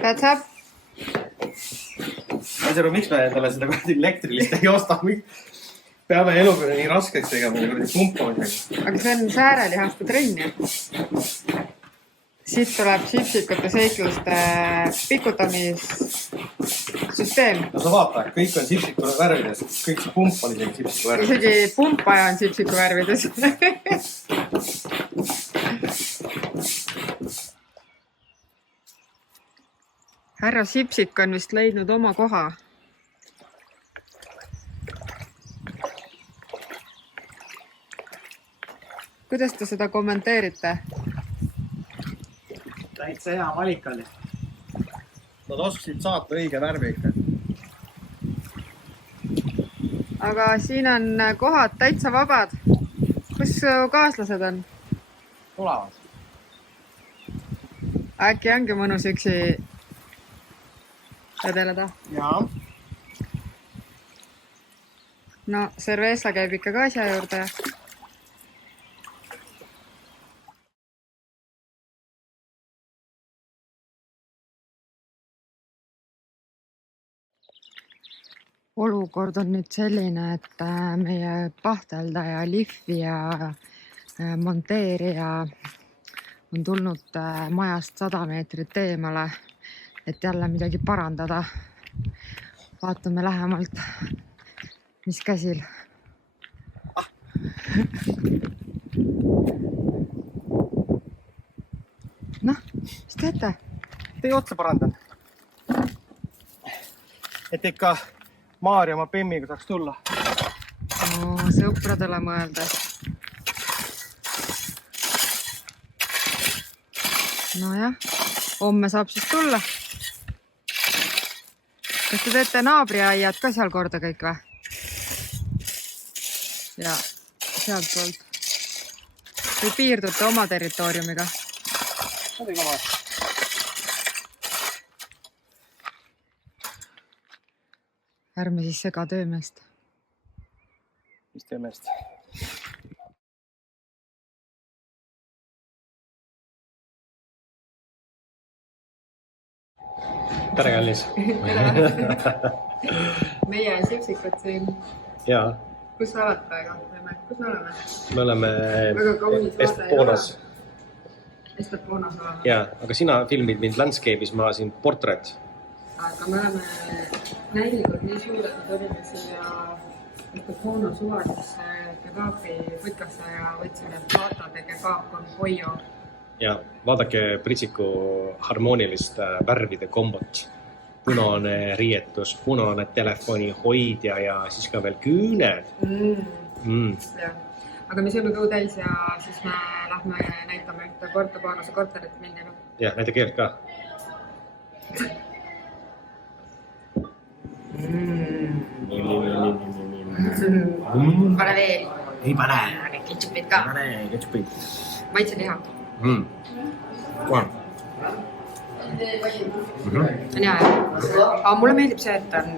That's up. Ma ei saa aru, miks me endale seda elektrilist ei osta. Peame eluga nii raskeks tegema pumpamisega. Aga see on säärelihaste trenn ju. Siit tuleb sipsikute seikluste pikutamissüsteem. No sa vaata, kõik on sipsiku värvides. Kõik see pump on isegi sipsiku värvides. Isegi pumpaja on sipsiku värvides. Härra Sipsik on vist leidnud oma koha. Kuidas te seda kommenteerite? Täitsa hea valik oli. Nad oskasid saata õige värvi ikka. Aga siin on kohad täitsa vabad. Kus kaaslased on? Tulevad. Äkki ongi mõnus üksi vedeleda? Jaa. No, Cerveza käib ikka ka asja juurde. Olukord on nüüd selline, et meie pahteldaja, lihvija, monteerija on tulnud majast 100 meetrit eemale, et jälle midagi parandada. Vaatame lähemalt, mis käsil. Noh, mis teete? Teie otsa parandan. Et ikka Maarja oma Pemmiga saaks tulla. No, sõpradele mõeldes. Nojah, homme saab siis tulla. Kas te teete naabriaiad ka seal korda kõik või? Ja sealt poolt. Või piirdute oma territooriumiga? Muidugi oma. Ärme siis sega töömeest. Mis töömeest? Tere, kallis. Meie sipsikud siin. Jaa. Kus sa oled praegu? Kus me oleme? Me oleme Esteponas. Esteponas oleme. Jaa, aga sina filmid mind landscape'is, ma siin portrait. Aga me oleme näilikud nii suured, et olime siia Estepono suvalisesse kebaabi putkasse ja võtsime plaatade kebaab on hoio. Ja vaadake Pritsiku harmoonilist värvide kombot. Punane riietus, punane telefoni hoidja ja siis ka veel küüned. Ja. Aga me sööme kõu täis ja siis me lähme näitame ühte Portopanose korterit Milniga. Ja, näite keelt ka. Pane veel. Ei pane. Ketšupid ka. Pane ketšupid. Maitse liha. Kohe. On hea, jah. Aga mulle meeldib see, et on,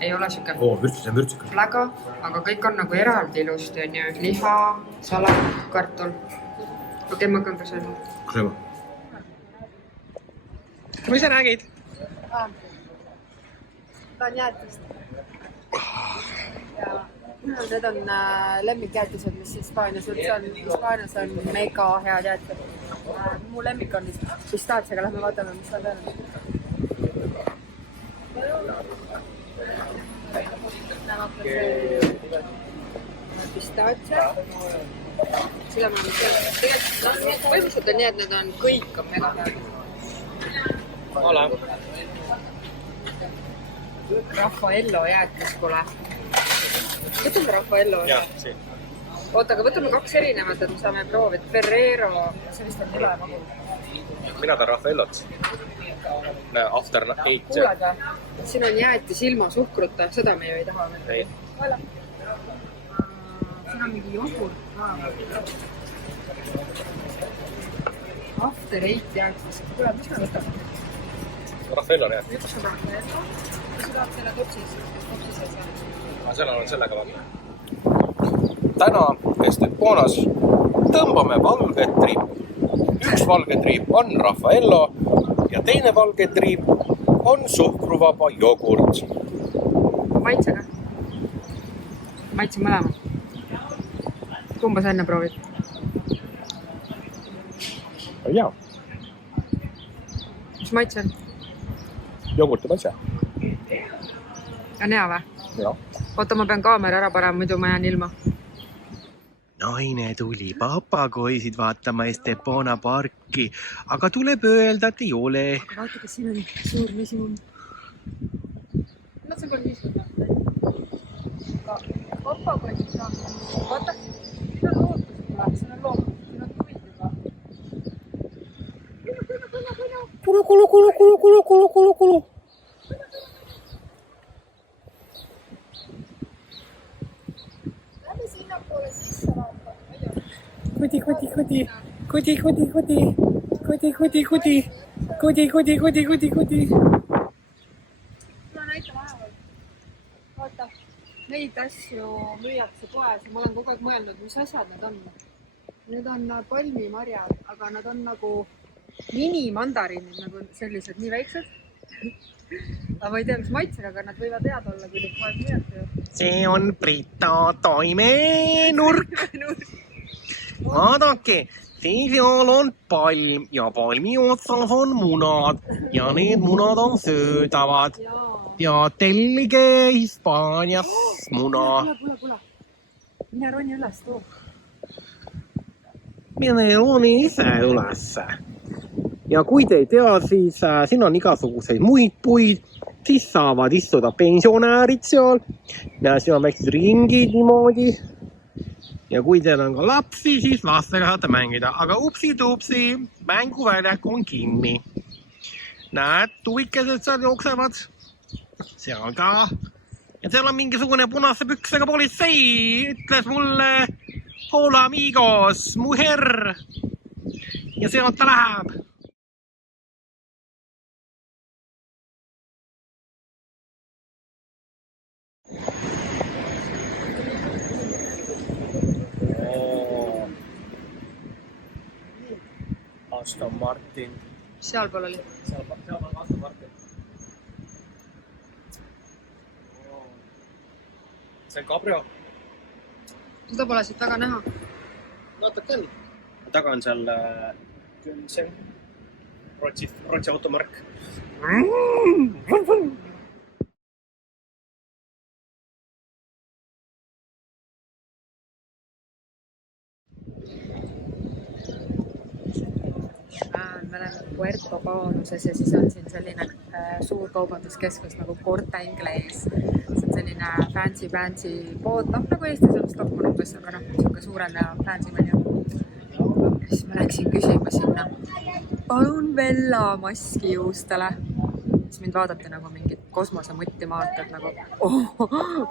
ei ole siuke Vürtsikas. pläga, aga kõik on nagu eraldi ilusti, on ju. Liha, salat, kartul. Okei, ma hakkan ka sööma. Sööma. Või sa räägid? Ta on jäätist. Ja need on lemmikjäätised, mis Hispaanias üldse on. Hispaanias on mega head jäätised. Mu lemmik on pistaatsiaga, lähme vaatame, mis seal veel on. Näeb see Pistachio. Seda ma olen tegelikult, põhimõtteliselt on nii, et need on kõik on megatäärd. Ole. Raffaello jäätis, kuule. Võtame Raffaello. Jah, siin. Oota, aga võtame 2 erinevat, et me saame proovida. Ferrero, see vist on üle magu. Mina tahan Raffaellot. After 8. Kuuled või? Siin on jäätis ilma suhkruta, seda me ju ei taha. Ei. Siin on mingi jogurt ka. After 8 jäätis. Kuule, mis me võtame? Raffaello on jah. Üks on Raffaello. Mis sa tahad selle topsis? Topsis ei saa. Seal on sellega vaata. Täna Estepoonas tõmbame valget triipu. Üks valge triip on Raffaello ja teine valge triip on suhkruvaba jogurt. Maitsega? Maitsen mõlema. Kumba sa enne proovid? Jaa. Mis maitse on? Jogurti maitse. On hea või? Jah. Oota, ma pean kaamera ära panema, muidu ma jään ilma. Naine tuli papagoisid vaatama Estepona parki, aga tuleb öelda, et ei ole. Aga vaata, kas siin on suur mesimun. Nad see pole niisugune. Aga papagoisid saab. Vaata, siin on lootus tuleb, siin on lootus, siin on tuid juba. Kulu. Läbi sinnapoole sisse vaata. Kudi. Ma näitan vaheval. Vaata, neid asju müüakse poes ja ma olen kogu aeg mõelnud, mis asjad need on. Need on palmimarjad, aga nad on nagu mini-mandariinid, nagu sellised nii väiksed. Aga ma ei tea, mis maitsega, aga nad võivad head olla, kui neid poes müüakse. See on Brita toimenurk. Vaadake, seal on palm ja palmi otsas on munad ja need munad on söödavad. Ja tellige Hispaanias muna. Kuule. Mine roni üles, too. Mine roni ise üles. Ja kui te ei tea, siis siin on igasuguseid muid puid, siis saavad istuda pensionäärid seal. Ja siin on väiksed ringid niimoodi. Ja kui teil on ka lapsi, siis lastega saate mängida. Aga upsi-tupsi, mänguväljak on kinni. Näed, tuvikesed seal jooksevad. Seal ka. Ja seal on mingisugune punase püksega politsei. Ütles mulle, hola amigos, mujer. Ja sealt ta läheb. Aston Martin. Seal pool oli. Seal on Aston Martin. See on Cabrio. Seda pole siit taga näha. Natuke on. Taga on seal see Rootsi automark. Me oleme Puerto Banuses ja siis on siin selline suur kaubanduskeskus nagu Corte Inglés. See on selline fancy pood, nagu Eestis on Stockmannis, aga niisugune suurem ja fancy menu. Siis ma läksin küsima sinna, palun Vella maski juustele. Siis mind vaadati nagu mingit kosmosemutti maalt, et nagu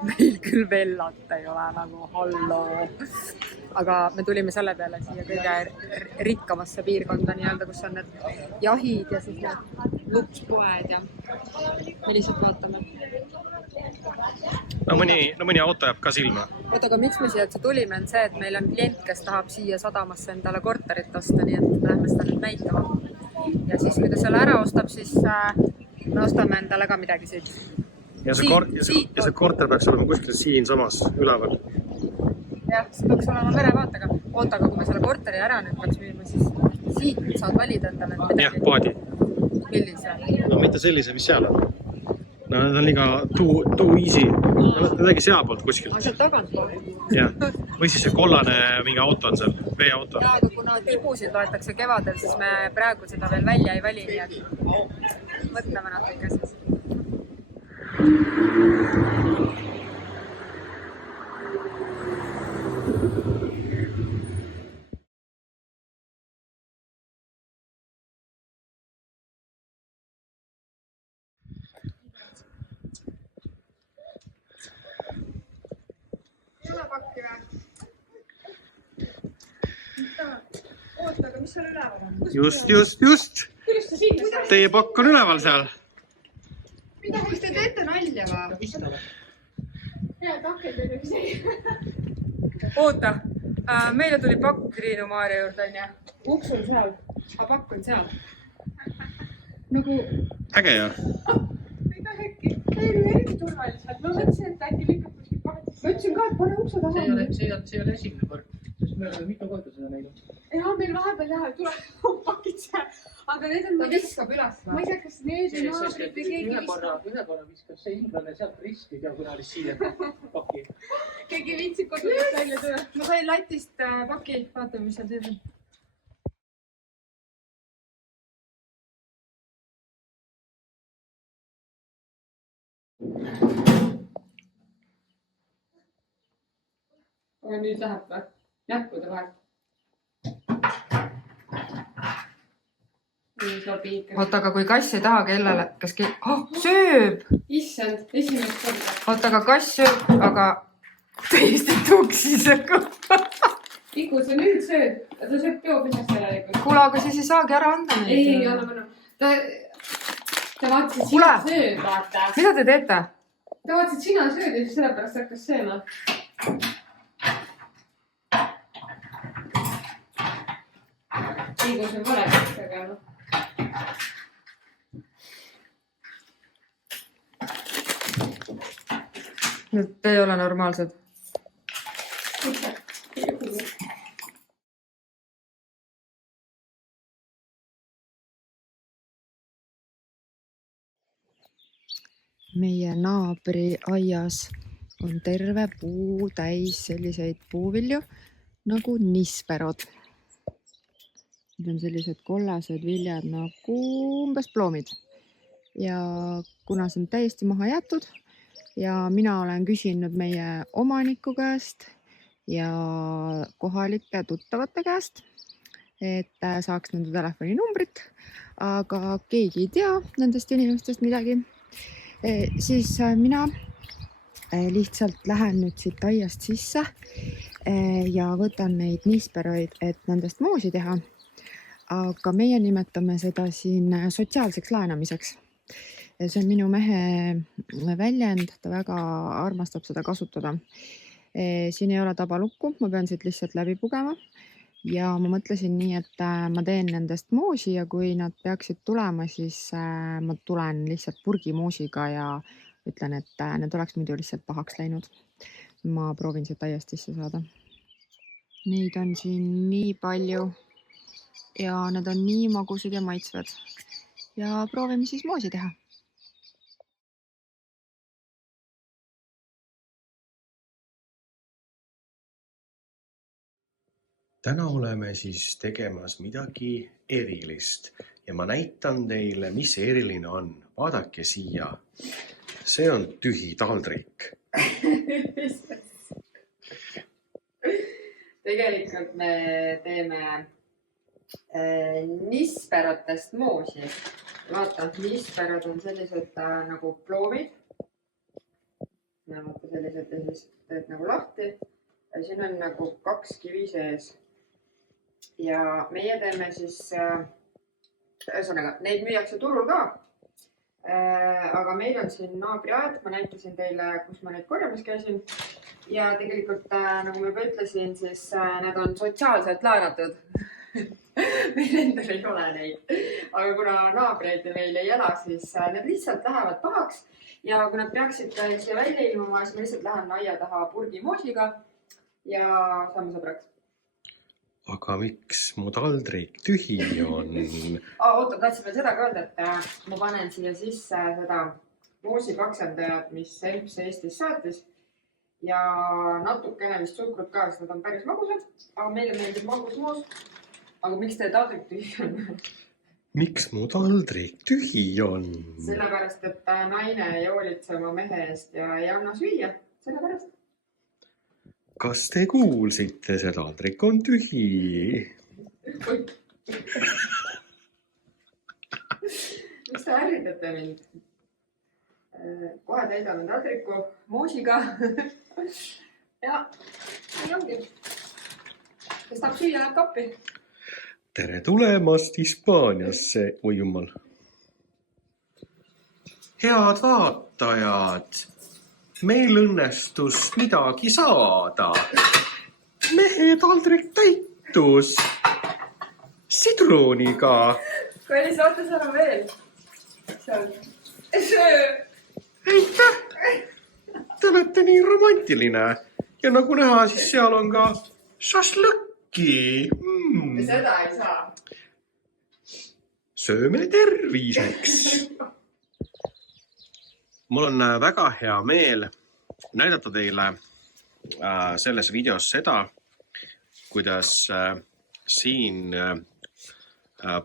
meil küll Vellat ei ole nagu halloo. Aga me tulime selle peale siia kõige rikkamasse piirkonda nii-öelda, kus on need jahid ja siis need lukspoed ja me lihtsalt vaatame. No mõni auto jääb ka silma. Oota, aga miks me siia üldse tulime on see, et meil on klient, kes tahab siia sadamasse endale korterit osta, nii et me lähme seda nüüd näitama. Ja siis, kui ta selle ära ostab, siis me ostame endale ka midagi siit. Ja see korter peaks olema kuskil siin samas üleval. Jah, see peaks olema merevaatega. Oota, aga kui me selle korteri ära nüüd peaks müüma, siis siit saad valida endale midagi. Jah, paadi. Millise? No mitte sellise, mis seal on. No need on liiga too easy. Midagi sealpoolt kuskilt. Sealt tagantpoolt. Jah. Või siis see kollane mingi auto on seal, veeauto. Ja, aga kuna tibusid loetakse kevadel, siis me praegu seda veel välja ei vali, nii et mõtleme natuke siis. Ei ole pakki või? Oota, aga mis seal üleval on? Just. Teie pakk on üleval seal. Mida, kus te teete nalja või? Oota, meile tuli pakk Triinu Maarja juurde, on ja? Uks on seal. Aga pakk on seal. Nagu... Äge ju. Mida äkki? Ei ole eriti turvaliselt. Ma mõtlesin, et äkki lükkab kuskil pahatisse. Ma ütlesin ka, et pane ukse taha. See ei ole esimene kord, sest me oleme mitu korda seda näinud. Ja, meil vahepeal jah, tuleb pakid seal. Aga need on... Ta viskab üles. Ma ei tea, kas need on naabrid või keegi viskab. Ühe korra viskas see inglane sealt risti, tea, kuna oli siia paki. Keegi viitsib kodudest välja töö. Ma sain latist paki. Vaatame, mis seal sees on. Aga nüüd läheb või? Näppude vahelt. Oota, aga kui kass ei taha kellele, kas keegi... Oh, sööb! Issand, esimest korda. Oota, aga kass sööb, aga täiesti tuksisega. Iku, sa nüüd sööd. Ta sööb peopesast järelikult. Kuule, aga siis ei saagi ära anda. Ei, anna. Ta vaatasid, sina sööd, vaata. Mida te teete? Ta vaatasid, sina sööd ja siis sellepärast hakkas sööma. Igu, see on vale kassega. Nüüd te ei ole normaalsed. Meie naabri aias on terve puu täis selliseid puuvilju nagu nisperod. Need on sellised kollased viljad nagu umbes ploomid. Ja kuna see on täiesti maha jäetud ja mina olen küsinud meie omaniku käest ja kohalike tuttavate käest, et saaks nende telefoninumbrit, aga keegi ei tea nendest inimestest midagi, siis mina lihtsalt lähen nüüd siit aiast sisse ja võtan neid nisperoid, et nendest moosi teha. Aga meie nimetame seda siin sotsiaalseks laenamiseks. See on minu mehe väljend, ta väga armastab seda kasutada. Siin ei ole tabalukku, ma pean siit lihtsalt läbi pugema. Ja ma mõtlesin nii, et ma teen nendest moosi ja kui nad peaksid tulema, siis ma tulen lihtsalt purgimoosiga ja ütlen, et need oleks muidu lihtsalt pahaks läinud. Ma proovin siit aiast sisse saada. Neid on siin nii palju ja need on nii magusad ja maitsvad. Ja proovime siis moosi teha. Täna oleme siis tegemas midagi erilist ja ma näitan teile, mis eriline on. Vaadake siia. See on tühi taldrik. Tegelikult me teeme nisperotest moosi. Vaata, nisperod on sellised nagu ploomid. Vaata sellised ja siis teed nagu lahti. Ja siin on nagu 2 kivi sees. Ja meie teeme siis, ühesõnaga, neid müüakse turul ka. Aga meil on siin naabriaed, ma näitasin teile, kus ma neid korjamas käisin. Ja tegelikult, nagu ma juba ütlesin, siis need on sotsiaalselt laenatud. Meil endal ei ole neid. Aga kuna naabreid meil ei ela, siis need lihtsalt lähevad pahaks. Ja kui nad peaksid siia välja ilmuma, siis ma lihtsalt lähen aia taha purgimoosiga ja saame sõbraks. Aga miks mu taldrik tühi on? Oota, tahtsin veel seda ka öelda, et ma panen siia sisse seda moosikaksendajad, mis Elps Eestis saatis ja natukene vist suhkrut ka, sest nad on päris magusad, aga meile meeldib magus moos. Aga miks teie taldrik tühi on? Miks mu taldrik tühi on? Sellepärast, et naine ei hoolitse oma mehe eest ja ei anna süüa. Sellepärast. Kas te kuulsite, see taldrik on tühi? Miks te ärritate mind? Kohe täidame taldriku moosiga. Ja nii ongi. Kes tahab süüa, läheb kappi. Tere tulemast Hispaaniasse, oi jumal. Head vaatajad, meil õnnestus midagi saada. Mehe taldrik täitus sidruniga. Kalli, saate sõna veel? Aitäh! Te olete nii romantiline. Ja nagu näha, siis seal on ka šašlõkki. Seda ei saa. Sööme terviseks. Mul on väga hea meel näidata teile selles videos seda, kuidas siin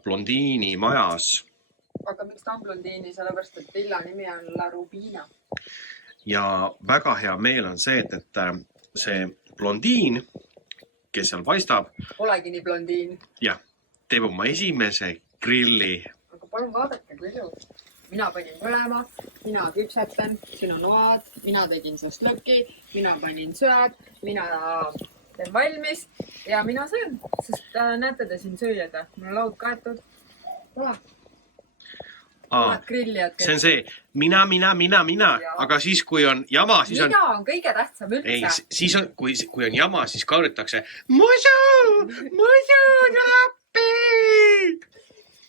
blondiini majas. Aga miks ta on blondiini? Sellepärast, et villa nimi on La Rubina. Ja väga hea meel on see, et see blondiin, kes seal paistab. Olegi nii blondiin. Ja, teeb oma esimese grilli. Aga palun vaadake, kui ilus. Mina panin põlema, mina küpsetan, siin on noad, mina tegin šašlõkki, mina panin sööd, mina teen valmis ja mina söön. Sest näete te siin sööjad, mul on laud kaetud. Ole. See on see mina, aga siis kui on jama, siis on... Mina on kõige tähtsam üldse. Ei, siis on, kui on jama, siis kauritakse musu, tuleb appi!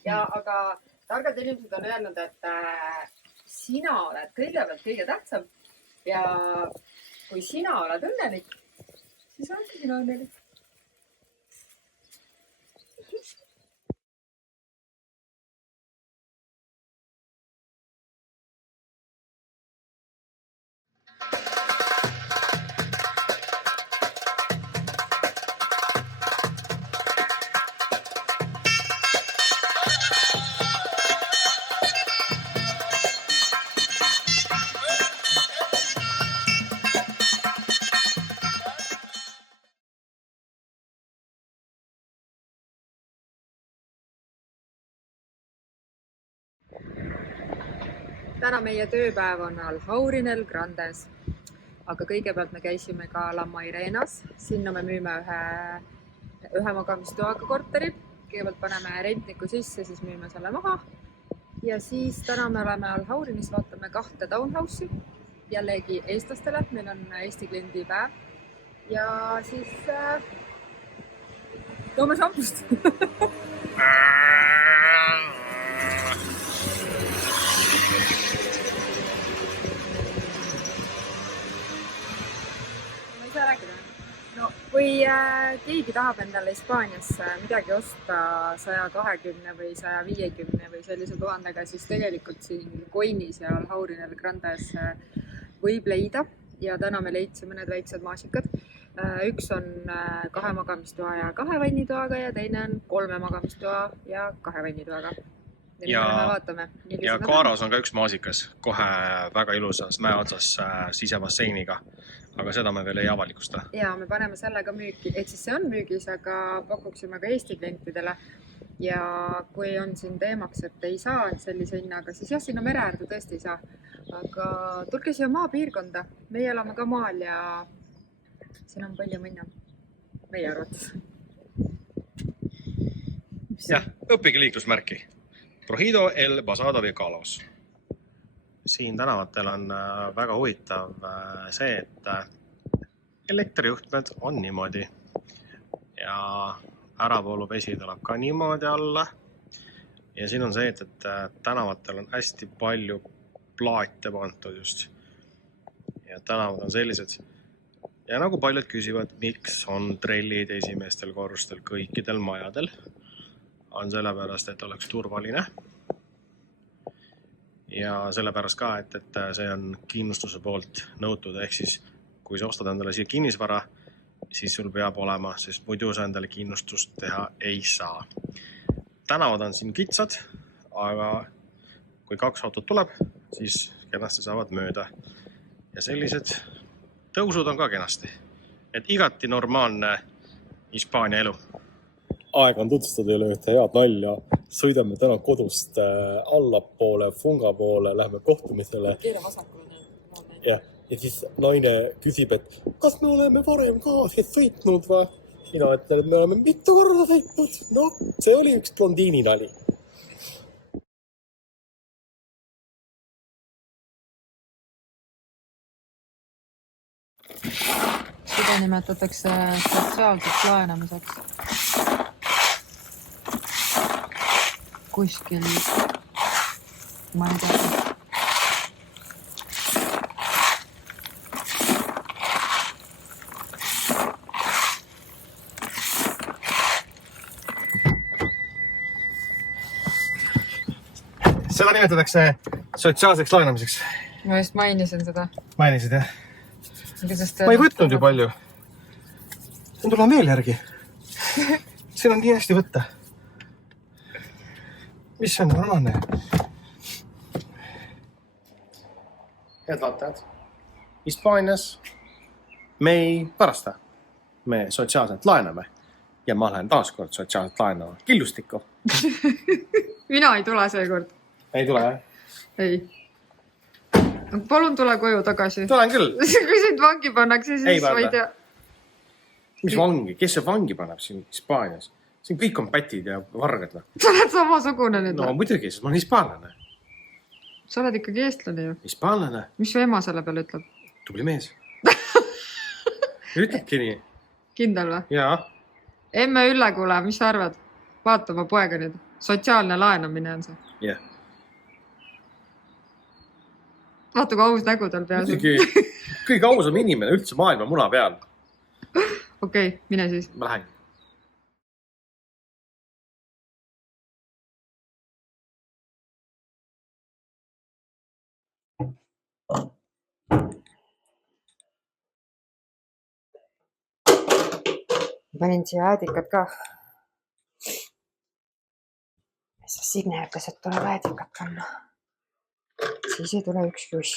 Ja aga targad inimesed on öelnud, et sina oled kõigepealt kõige tähtsam ja kui sina oled õnnelik, siis ongi sina õnnelik. Täna meie tööpäev on Alhaurinel Grandes, aga kõigepealt me käisime ka La Mairenas. Sinna me müüme ühe magamistoaga korteri. Kõigepealt paneme rentniku sisse, siis müüme selle maha. Ja siis täna me oleme Alhaurinis, vaatame 2 townhouse'i. Jällegi eestlastele, meil on Eesti kliendi päev. Ja siis toome šampust. No, kui keegi tahab endale Hispaanias midagi osta 120 või 150 või sellise tuhandega, siis tegelikult siin Coinis ja Alhaurinel Grandes võib leida. Ja täna me leidsime need väiksed maasikad. Üks on 2 magamistoa ja 2 vannitoaga ja teine on 3 magamistoa ja 2 vannitoaga. Ja Kaaros on ka üks maasikas, kohe väga ilusas mäeotsas sisebasseiniga. Aga seda me veel ei avalikusta. Ja me paneme selle ka müüki, et siis see on müügis, aga pakuksime ka Eesti klientidele. Ja kui on siin teemaks, et ei saa sellise hinnaga, siis jah, sinna mere äärde tõesti ei saa. Aga tulge siia maapiirkonda. Meie elame ka maal ja siin on palju minna. Meie arvates. Jah, õppige liiklusmärki. Prohido el Basado de Calos. Siin tänavatel on väga huvitav see, et elektrijuhtmed on niimoodi ja äravooluvesi tuleb ka niimoodi alla. Ja siin on see, et tänavatel on hästi palju plaate pandud just. Ja tänavad on sellised. Ja nagu paljud küsivad, miks on trellid esimestel korrustel kõikidel majadel, on sellepärast, et oleks turvaline. ja sellepärast ka, et see on kindlustuse poolt nõutud, ehk siis kui sa ostad endale siia kinnisvara, siis sul peab olema, sest muidu sa endale kindlustust teha ei saa. Tänavad on siin kitsad, aga kui 2 autot tuleb, siis kenasti saavad mööda. Ja sellised tõusud on ka kenasti. Et igati normaalne Hispaania elu. Aeg on tutvustada üle ühte head nalja. Sõidame täna kodust allapoole, Funga poole, läheme kohtumisele. Keera vasakule. Ja siis naine küsib, et kas me oleme varem ka sõitnud või? Sina ütled, et me oleme mitu korda sõitnud. No, see oli üks blondiini nali. Seda nimetatakse sotsiaalseks laenamiseks. Kuskil, ma ei tea. Seda nimetatakse sotsiaalseks laenamiseks. Ma just mainisin seda. Mainisid, jah? Ma ei võtnud ju palju. Siin tuleb veel järgi. Siin on nii hästi võtta. Mis on normaalne? Head vaatajad. Hispaanias me ei varasta. Me sotsiaalselt laename. Ja ma lähen taaskord sotsiaalselt laenama. Killustikku. Mina ei tule seekord. Ei tule, jah? Ei. Palun tule koju tagasi. Tulen küll. Kui sind vangi pannakse, siis ma ei tea. Mis vangi? Kes see vangi paneb siin Hispaanias? Siin kõik on pätid ja vargad. Sa oled samasugune nüüd. No muidugi, sest ma olen hispaanlane. Sa oled ikkagi eestlane ju. Hispaanlane. Mis su ema selle peale ütleb? Tubli mees. Ütlebki nii. Kindel või? Jaa. Emme Ülle, kuule, mis sa arvad? Vaata oma poega nüüd. Sotsiaalne laenamine on see. Jah. Vaata, kui aus nägu tal peas on. Kõige ausam inimene üldse maailma muna peal. Okei, mine siis. Ma lähen. Panin siia äädikat ka. Signe ütles, et tuleb äädikat panna. Siis ei tule üks juss.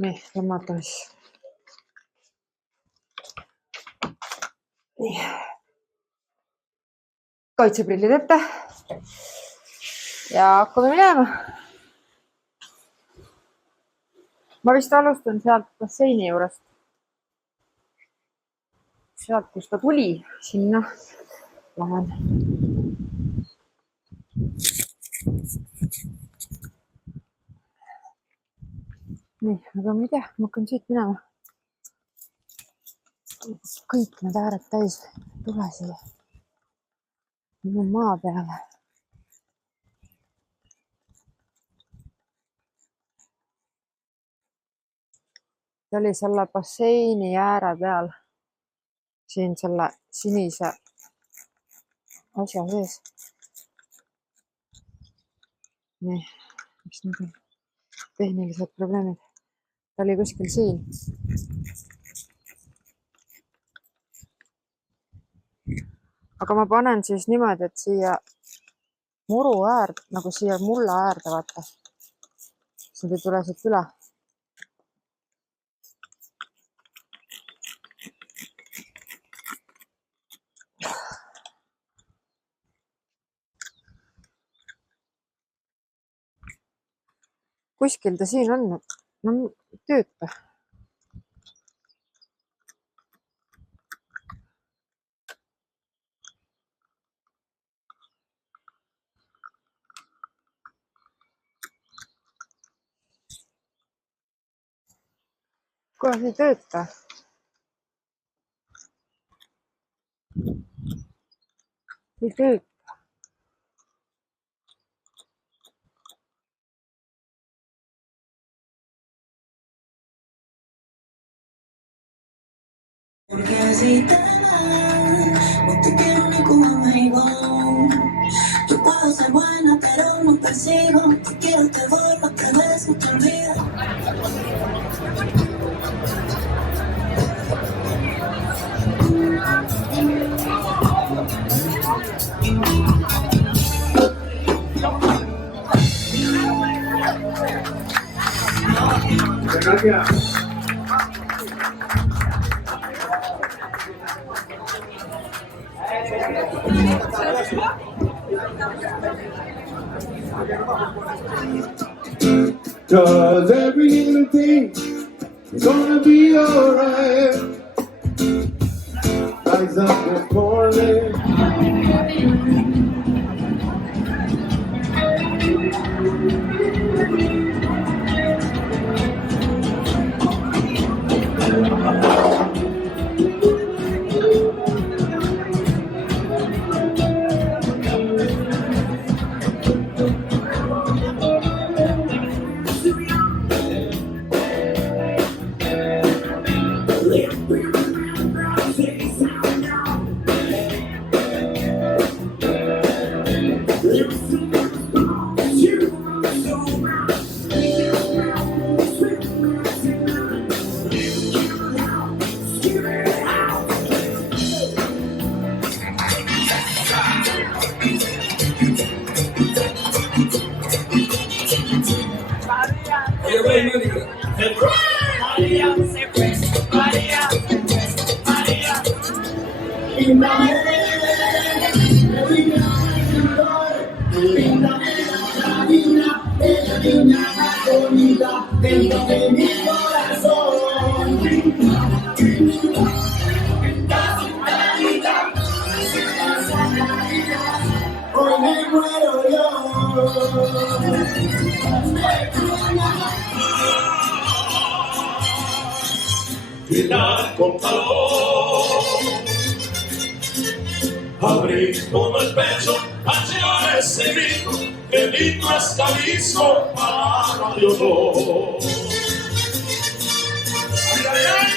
Nii, tõmmatan siis. Nii. Kaitseprillid ette. Ja hakkame minema. Ma vist alustan sealt basseini juurest. Sealt, kus ta tuli, sinna lähen. Nii, aga ma ei tea, ma hakkan siit minema. Kõik need ääred täis tule siia. Minu maa peale. Ta oli selle basseini ääre peal. Siin selle sinise asja sees. Nii, mis nüüd on? Tehnilised probleemid. Ta oli kuskil siin. Aga ma panen siis niimoodi, et siia muru äärde, nagu siia mulla äärde vaata. Siis ei tule siit üle. Kuskil ta siin on. No tööta. Kuule, see ei tööta. Ei tööta. Así te va, no te quiero ni como amigo. Yo puedo ser buena, pero no pasivo, te quiero, te voy, otra vez no te olvido. Gracias. Cause every little thing is gonna be alright. Rise up this morning. Dentro de mi corazón, hoy me muero yo. Gritar con calor, abrir todo el pecho, hallar ese grito, que grito está listo para mi honor. ¡Ay, ay, ay!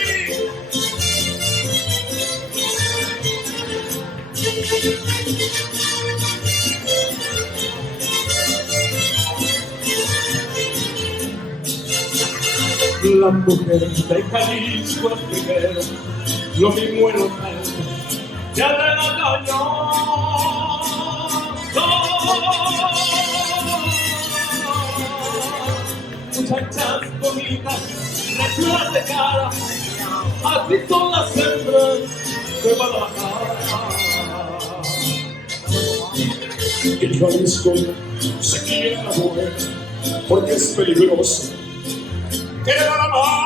La mujer de Jalisco es primero, lo mismo en los altos, ya de la cañón. Muchachas bonitas, rechazas de cara, así son las hembras de Guadalajara. El Jalisco se quiere la mujer porque es peligroso. Que la mano.